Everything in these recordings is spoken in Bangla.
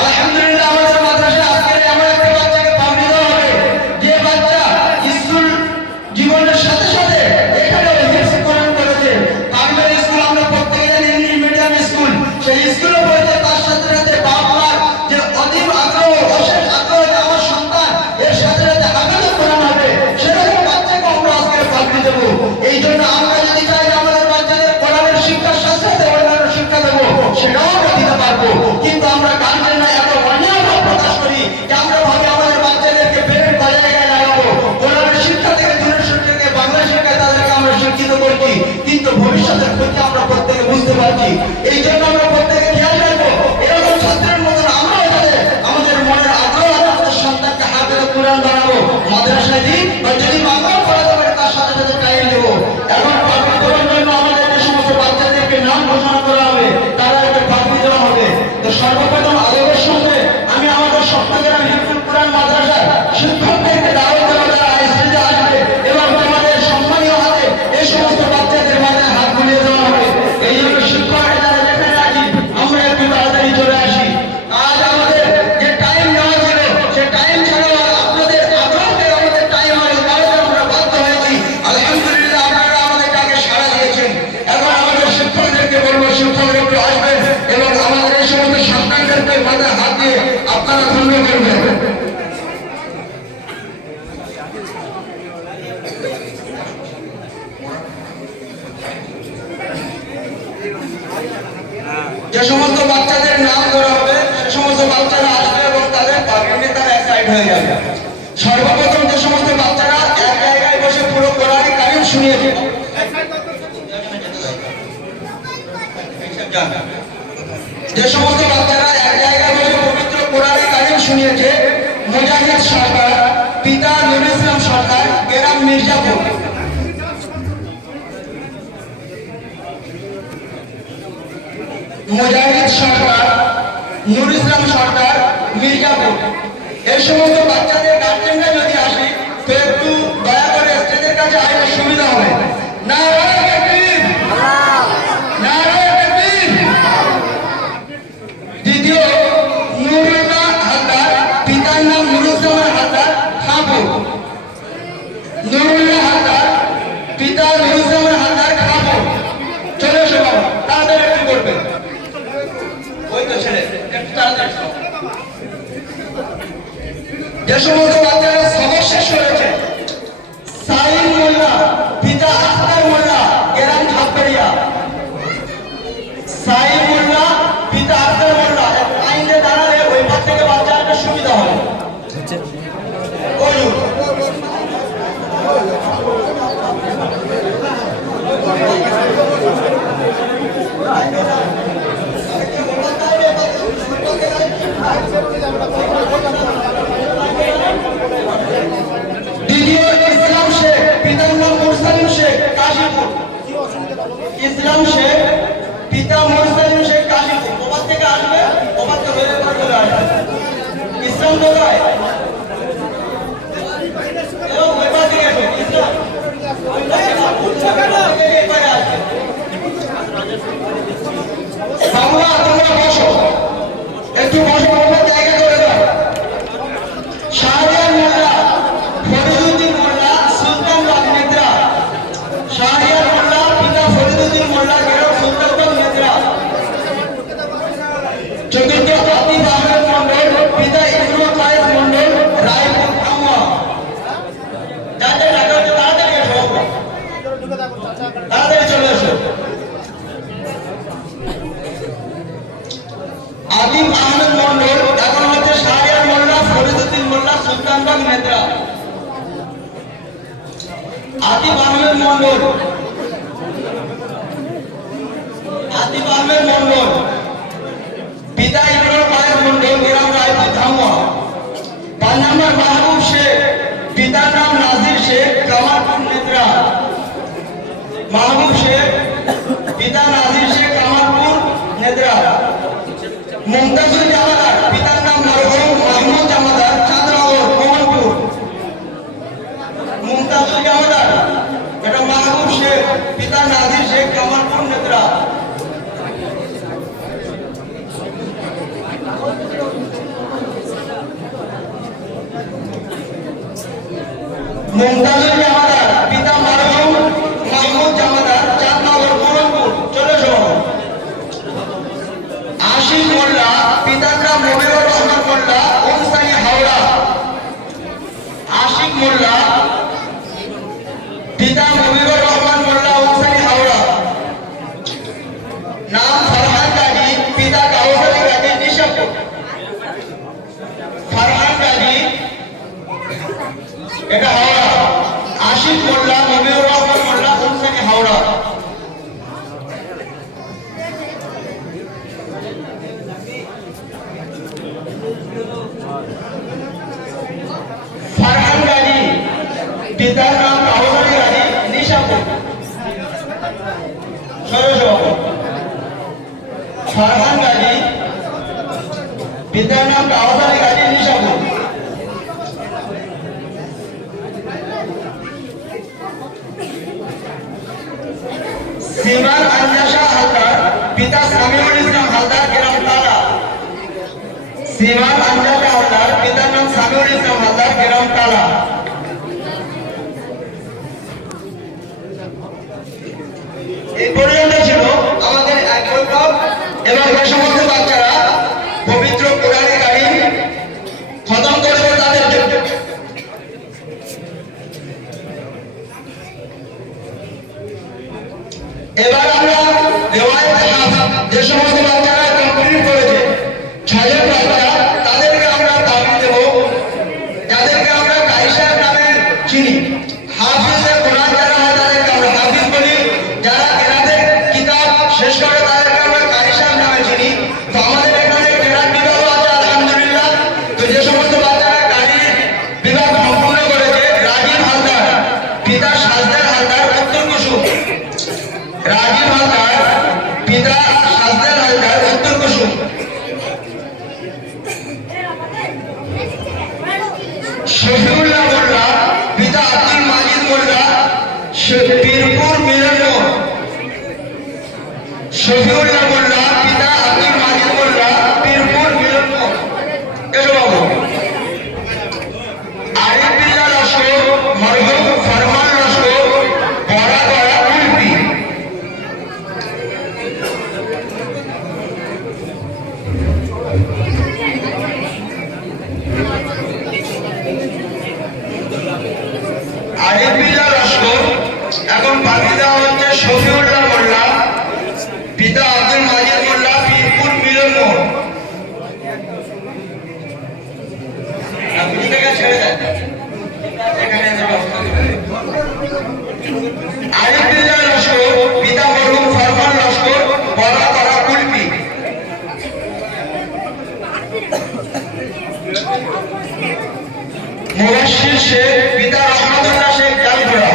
আলহামদুলিল্লাহ আমাদের মাদ্রাসায় আজকে এমন একটা বাচ্চাকে পাবলি দেওয়া হবে যে বাচ্চা স্কুল জীবনের সাথে সাথে এখানে হিফজ কোরআন করেছে। পাবলিক স্কুল আমরা প্রত্যেকে জানি ইংলিশ মিডিয়াম স্কুল, সেই স্কুলে পড়তে তার সাথে সাথে বাপ মার যে অতীব আগ্রহ অশেষ আগ্রহ যে আমার সন্তান এর সাথে সাথে হাফেজ কোরআন হবে, সেরকম বাচ্চাকে আমরা আজকে পাবলি দেবো। এই জন্য আমরা যদি চাই যে আমাদের বাচ্চাদের কোরআনের শিক্ষার সাথে সাথে অন্যান্য শিক্ষা দেবো, সেটাও আমরা দিতে পারবো। কিন্তু আমরা গার্জেনরা এত অন্যায় ভাব প্রকাশ করি যে আমরা ভাবি আমাদের বাচ্চাদেরকে পেরেন্ট বাজারে গায়ে লাগাবো, কোরআনের শিক্ষা থেকে দূরের শিক্ষাকে বাংলা শিক্ষায় তাদেরকে আমরা শিক্ষিত করছি, কিন্তু ভবিষ্যতের ক্ষতি আমরা প্রত্যেকে বুঝতে পারছি। এই জন্য আমরা প্রত্যেকে খেয়াল রাখবো এরকম ছাত্রের মতন আমরাও যাতে আমাদের মনের আগ্রহ আমাদের সন্তানকে হাফেজ কোরআন বানাবো, মাদ্রাসায় দিই বা যদি বাংলাও পড়াতে পারে তার সাথে সাথে টাইম দেবো। এখন পাবলি দেওয়ার জন্য আমাদের যে সমস্ত বাচ্চাদেরকে নাম ঘোষণা করা হবে তাদেরকে পাবলি দেওয়া হবে। তো সর্বপ্রথম আদবের সঙ্গে আমি আমাদের সপ্তগ্রাম হিফজুল কোরআন মাদ্রাসার শিক্ষকদেরকে দাওয়াত দেবো যারা স্টেজে আসবে এবং তোমাদের সম্মানীয় হাতে এই সমস্ত বাচ্চাদের মাঝে হাত বুলিয়ে দেওয়া হবে। এই জন্য শিক্ষকরা যারা যেখানে আছি আমরা একটু তাড়াতাড়ি চলে আসি। আজ আমাদের যে টাইম নেওয়া ছিল সে টাইম ছাড়াও আপনাদের আগ্রহকে আমাদের টাইম আগে কারণে আমরা বাধ্য হয়েছি। আলহামদুলিল্লাহ আপনারা আমাদের ডাকে সাড়া দিয়েছেন। এখন আমাদের শিক্ষকদেরকে বলবো শিক্ষকরা একটু আসবেন এবং আমাদের এই সমস্ত সন্তানদেরকে মাথায় হাত দিয়ে আপনারা ধন্য করবেন। যে সমস্ত বাচ্চাদের নাম ধরা হবে সে সমস্ত বাচ্চারা আসবে এবং তাদের পাবলিকে তারা এক সাইড হয়ে যাবে। সর্বপ্রথম যে সমস্ত বাচ্চারা এক জায়গায় বসে পুরো কোরআন কারীম শুনিয়েছে, যে সমস্ত বাচ্চারা এক জায়গায় বসে পবিত্র কোরআন কারীম শুনিয়েছে, মুজাহিদ সরকার, পিতা নুরুল ইসলাম সরকার, গ্রাম মির্জাপুর। মুজাহিদ সরকার, নুরুল ইসলাম সরকার, মির্জাপুর। এই সমস্ত বাচ্চাদের গার্জেনরা যদি আসে তো একটু দয়া করে স্টেজের কাছে আসলে সুবিধা হবে। নারায়ে তাকবীর, নারায়ে তাকবীর। দ্বিতীয় নুরুল্লাহ হালদার, পিতার নাম নুরুল ইসলাম হালদার, খাপুর। নুরুল্লাহ হালদার, পিতা নুরুল ইসলাম হালদার, খাপুর। চলে এসো বাবা, তাড়াতাড়ি একটু করবে। ওই তো ছেলে একটু তাড়াতাড়ি। যে সমস্ত বাচ্চারা সবক শেষ করেছে, সাইন মোল্লা, পিতা আখতার মোল্লা, গ্রাম ঝাপড়িয়া। সাইন মোল্লা, পিতা আখতার মোল্লা। লাইনে দাঁড়ালে ওই পাশ থেকে বাচ্চাটা সুবিধা হবে। দ্বিতীয় ইসলাম শেখ, পিতার নাম মুরসালিম শেখ, কাশীপুর। ইসলাম শেখ, পিতা মুরসালিম শেখ, কাশীপুর। ওপার থেকে আসবে, ওপার থেকে হয়ে চলে আসবে। ইসলাম কোথায়? ওপার থেকে এসো। ইসলাম বাংলা তোমরা বসো, একটু বসো, জায়গা করে দাও। শাহরিয়ার মোল্লা, ফরিদুদ্দিন মোল্লা, সুলতানবাগ নেত্রা। শাহরিয়ার মোল্লা, পিতা ফরিদুদ্দিন মোল্লা, গ্রাম সুলতানবাগ নেত্রা। চতুর্থ আতিফ আহমেদ মন্ডল, পিতা ইমরুল কায়েস মন্ডল, রায়পুর ধামুয়া। তাড়াতাড়ি এসো, তাড়াতাড়ি চলে এসো। আতিফ আহমেদ মন্ডল, এখন হচ্ছে শাহরিয়ার মোল্লা, ফরিদুদ্দিন মোল্লা, সুলতানবাগ নেত্রা। আতিফ আহমেদ মন্ডল, আতিফ আহমেদ মন্ডল, পিতা ইমরুল কায়েস মন্ডল, গ্রাম রায়পুর ধামুয়া। 5 নম্বর মাহবুব শেখ, পিতার নাম নাজির শেখ, কামারপুর নেত্রা। মাহবুব শেখ, পিতা নাজির শেখ, কামারপুর নেত্রা। মুমতাজুল জামাদার, পিতার নাম মরহুম মাহমুদ জামাদার, চাঁদনগর, মোহনপুর। মুমতাজুল জামাদার, এটা মাহবুব শেখ, পিতা নাজির শেখ, কামারপুর নেত্রা। মুমতাজুল জামাদার পিতা মরহুম মাহমুদ জামাদার চাঁদনগর পুরনপুর চলে এসো। আশিক মোল্লা পিতার নাম মনিরুর রহমান মোল্লা ওমসানি হাওড়া। আশিক মোল্লা পিতা মনিরুর রহমান মোল্লা ওমসানি হাওড়া। নাম ফরহান গাজী পিতা কাউসার গাজী নিশাপুর। ফরহান গাজী এটা হাওড়া। আশিক মোল্লা মনিরুর রহমান মোল্লা ওমসানি হাওড়া। ফরহান গাজী পিতার নাম কাউসার গাজী নিশাপুর। ফরহান গাজী পিতার নাম কাউসার গাজী নিশাপুর। सीमान अंजाशा हालदार पिता सामिउल इस्लाम हालदार ग्राम ताला। सीमान अंजाशा हालदार पिता नाम सामिउल इस्लाम हालदार ग्राम ताला। এই পর্যন্ত ছিল আমাদের এক বৈঠক এবং এই সমস্ত বাচ্চারা পবিত্র কোরআনের কারীম খতম করবে তাদের জন্য। এবার আমরা রিওয়ায়াত হাফেজ যে সমস্ত বাচ্চারা কমপ্লিট করেছে 6 জন বাচ্চা তাদেরকে আমরা তালিম দেব, যাদেরকে আমরা কাইসার নামে চিনি। হাফিজে কোরআন যারা হয় তাদেরকে আমরা হাফিজ বলি, যারা কেরাতের কিতাব শেষ করে তাদেরকে আমরা কাইসার নামে চিনি। তো আমাদের এখানে কেরাত বিভাগ আছে আলহামদুলিল্লাহ। তো যে সমস্ত বাচ্চারা কারি বিভাগ সম্পূর্ণ করেছে, রাজীব হালদার পিতা সাজদার হালদার উত্তর কুসুম। রাজীব হালদার পিতা সাজদার হালদার উত্তর কুসুম। শফিউল্লাহ মোল্লা পিতা আব্দুল মাজিদ মোল্লা পীরপুর মিলনপুর। শফিউল্লাহ মোল্লা পিতা আব্দুল মাজিদ মোল্লা পীরপুর মিলনপুর। এসো বাবু। আরিফ বিল্লাহ লস্কর মরহুম ফরমান লস্কর বড়াগড়া কুলপি। আরিফ বিল্লাহ লস্কর এখন বাকি দেওয়া হচ্ছে শফিউল্লাহ মোল্লা পিতা আব্দুল মাজিদ মোল্লা পীরপুর মিলনপুর। আপনি থেকে ছেড়ে দেন এখানে এসে ব্যবস্থা করবেন। আরিফ বিল্লাহ লস্কর পিতা মরহুম ফরমান লস্কর বড়াগড়া কুলপি। মুবাশশির শেখ পিতা রহমাতুল্লাহ শেখ জালগোড়া।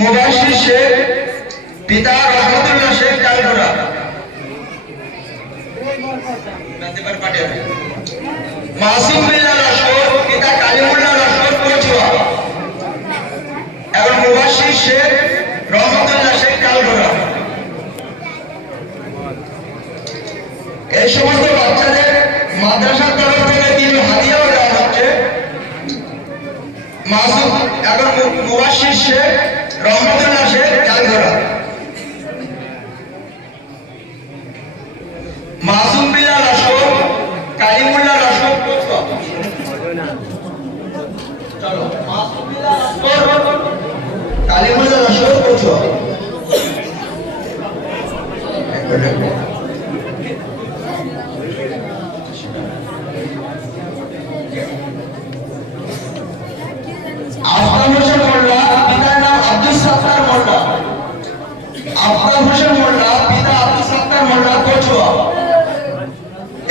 মুবাশশির শেখ পিতা রহমাতুল্লাহ শেখ জালগোড়া। মাসুম বিল্লাহ লস্কর পিতা কালিমুল্লাহ লস্কর কচুয়া। এবং মুবাশশির শেখ রহমাতুল্লাহ শেখ জালগোড়া। এই সমস্ত বাচ্চাদের মাদ্রাসার তরফ থেকে কিছু হাদিয়াও দেওয়া হচ্ছে। মাসুম এখন মুবাশশির শেখ রহমাতুল্লাহ শেখ জালগোড়া। মাসুম বিল্লাহ লস্কর কালিমুল্লাহ লস্কর কচুয়া। চলো মাসুম বিল্লাহ লস্কর কালিমুল্লাহ লস্কর কচুয়া। আফতাব হোসেন মোল্লা পিতার নাম আব্দুল সত্তার মোল্লা। আফতাব হোসেন মোল্লা পিতা আব্দুল সত্তার মোল্লা কচুয়া।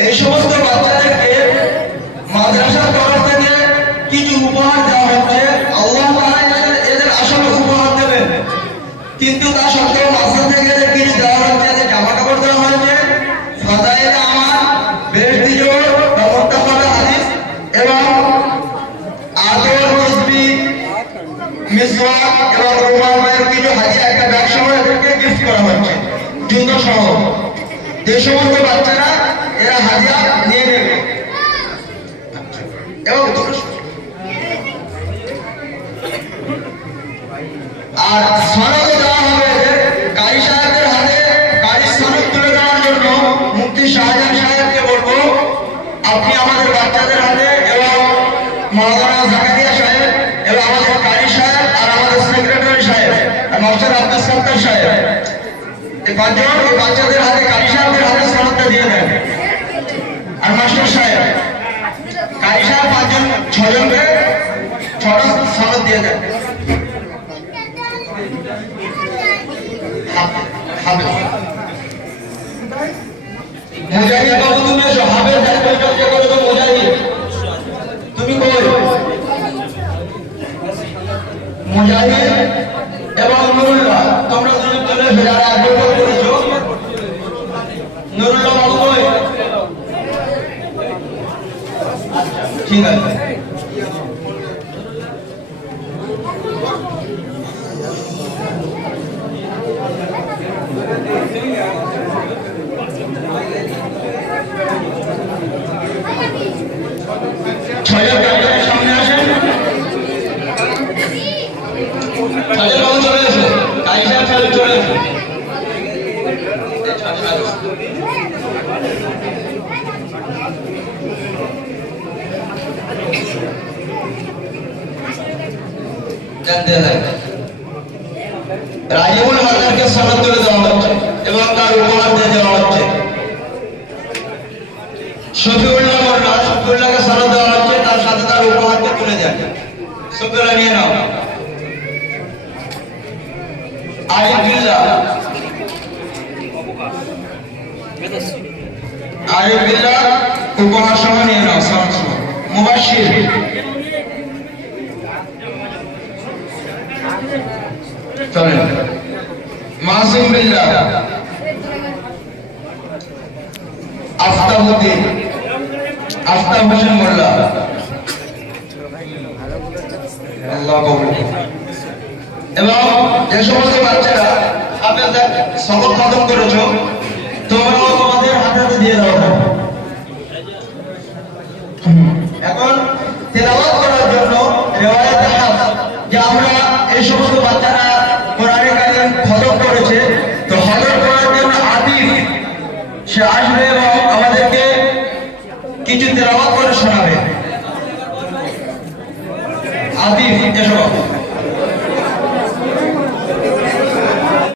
এই সমস্ত বাচ্চাদেরকে মাদ্রাসার তরফ থেকে কিছু উপহার দেওয়া হচ্ছে। আল্লাহ তাআলা এদের আসলে উপহার দেবেন, কিন্তু তা সত্ত্বেও মাদ্রাসা থেকে এদের কিছু দেওয়া হচ্ছে, যে জামা কাপড় দেওয়া হচ্ছে, ফাদাইলে আমার বেহেশতি জোর মুত্তাফাক হাদিস এবং আতর তসবিহ মিসওয়াক এবং রুমালের কিছু হাদিয়া একটা ব্যাগ সহ এদেরকে গিফট করা হচ্ছে, জুতো সহ। যে সমস্ত বাচ্চারা এরা হাদিয়া নিয়ে নেবে এবং আর সনদ দেওয়া হবে কারি সাহেবের হাতে। কারি সনদ তুলে দেওয়ার জন্য মুফতি শাহজাহান সাহেবকে বলবো আপনি আমাদের বাচ্চাদের হাতে এবং মাওলানা জাকারিয়া সাহেব এবং আমাদের কারি সাহেব আর আমাদের সেক্রেটারি সাহেব আর মাস্টার আব্দুল সত্তার সাহেব এই পাঁচজন এই বাচ্চাদের হাতে কারি সাহেবের হাতে সনদটা দিয়ে দেন। আর মাস্টার সাহেব কারি সাহেব পাঁচজন ছজনকে ছটা সনদ দিয়ে দেন। মুজাহিদ বাবু তুমি এসো, হাফেজ দায়িত্ব চর্চা করো তো। মুজাহিদ তুমি কই? মুজাহিদ এবং নুরুল্লাহ তোমরা দুজন চলে এসো, যারা আগ্রহ করেছো। নুরুল্লাহ বাবু কই? ঠিক আছে। ছয়জন ডাক্তারের সামনে আসেন। ছয়জন বাবু চলে এসো, কাজী সাহেব ছয়জন চলে এসো। রাজিবুল হায়দারকে সনদ তুলে দেওয়া হচ্ছে এবং তার উপহার দিয়ে দেওয়া হচ্ছে। শফিউল্লাহ মোল্লা, শফিউল্লাহকে সনদ দেওয়া হচ্ছে, তার সাথে তার উপহারকে তুলে দেন। শফিউল্লাহ নিয়ে নাও। আরিফুল্লাহ, আরিফুল্লাহ উপহার সহ নিয়ে নাও সনদ সহ। মুবাশশির, চলেন। মাসুম বিল্লাহ, আফতাবউদ্দিন, আফতাব হোসেন মোল্লা, আল্লাহ কবুল। এবং যে সমস্ত বাচ্চারা হাফেজ সবক খতম করেছো